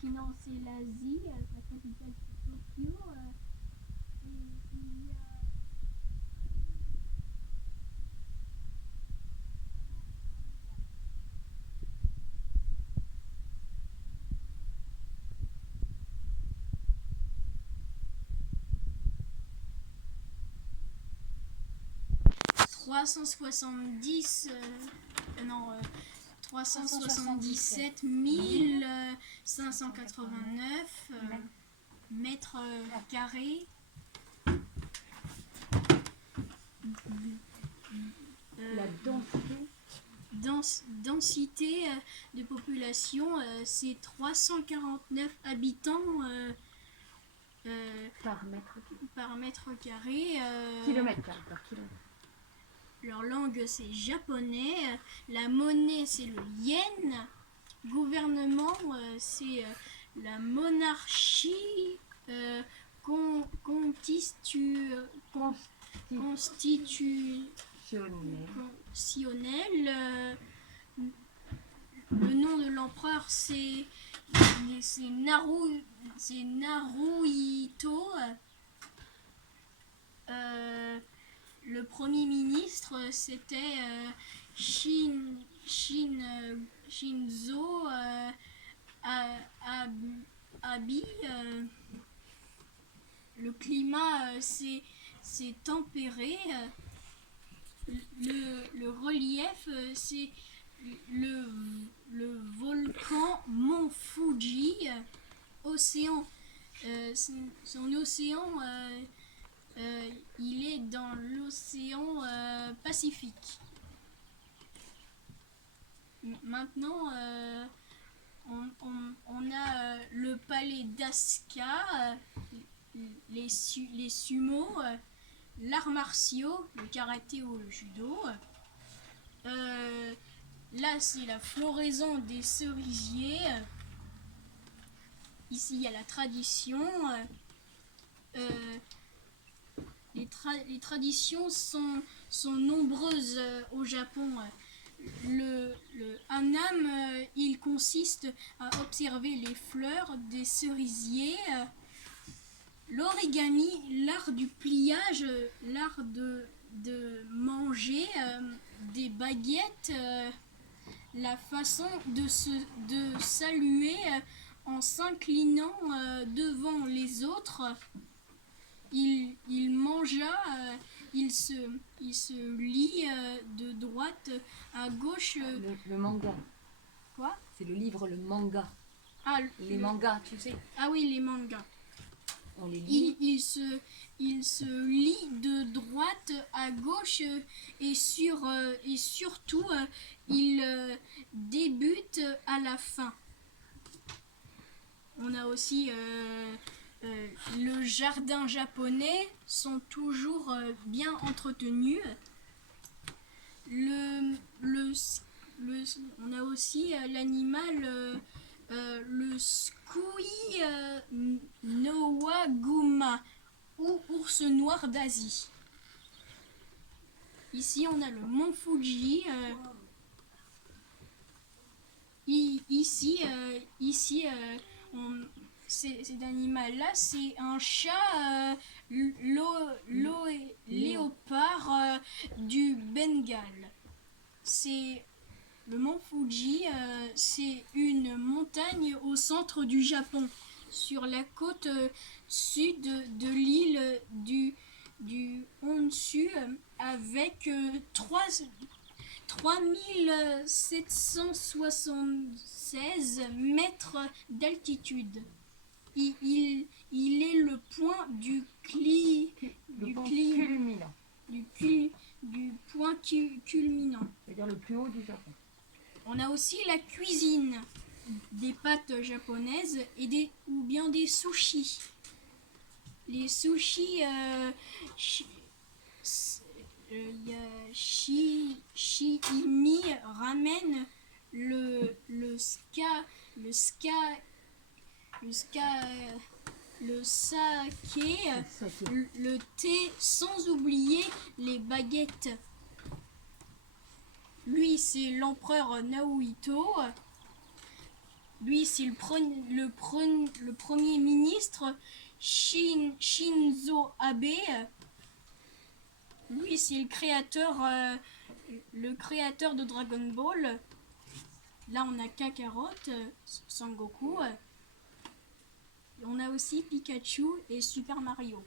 financer l'Asie, sa capitale c'est Tokyo. Et il y a 370, non, 377 589 mètres carrés. La densité de population, c'est 349 habitants par mètre carré. Kilomètre carré par kilomètre. Leur langue c'est japonais, la monnaie c'est le yen, gouvernement c'est la monarchie constitutionnelle. Le nom de l'empereur c'est Naruhito. Le premier ministre c'était Shinzo Abe. Le climat c'est tempéré. Le relief c'est le volcan Mont Fuji. Océan, son océan il est dans l'océan Pacifique. Maintenant on a le palais d'Asuka, les sumo, l'art martiaux, le karaté ou le judo. Là c'est la floraison des cerisiers. Ici il y a la tradition. Les traditions sont nombreuses au Japon. Le hanam, il consiste à observer les fleurs des cerisiers. L'origami, l'art du pliage, l'art de manger des baguettes, la façon de saluer en s'inclinant devant les autres. Il mangea, il se lit de droite à gauche. Le manga. Quoi? C'est le livre, le manga. Ah, les mangas, tu sais. Ah oui, les mangas. On les lit. Il se lit de droite à gauche et surtout il débute à la fin. On a aussi le jardin japonais sont toujours bien entretenus. On a aussi l'animal le Skui no Waguma ou ours noir d'Asie. Ici on a le mont Fuji. Ici cet animal-là, c'est un chat léopard du Bengale. C'est le mont Fuji, c'est une montagne au centre du Japon, sur la côte sud de l'île du Honshu, avec 3776 mètres d'altitude. Il est le point du point culminant. C'est-à-dire le plus haut du Japon. On a aussi la cuisine, des pâtes japonaises ou bien des sushis. Les sushis, il y a Shihimi ramène le saké, le thé, sans oublier les baguettes. Lui, c'est l'empereur Naruhito. Lui, c'est le premier ministre Shinzo Abe. Lui, c'est le créateur de Dragon Ball. Là, on a Kakarot, Sangoku. Et on a aussi Pikachu et Super Mario.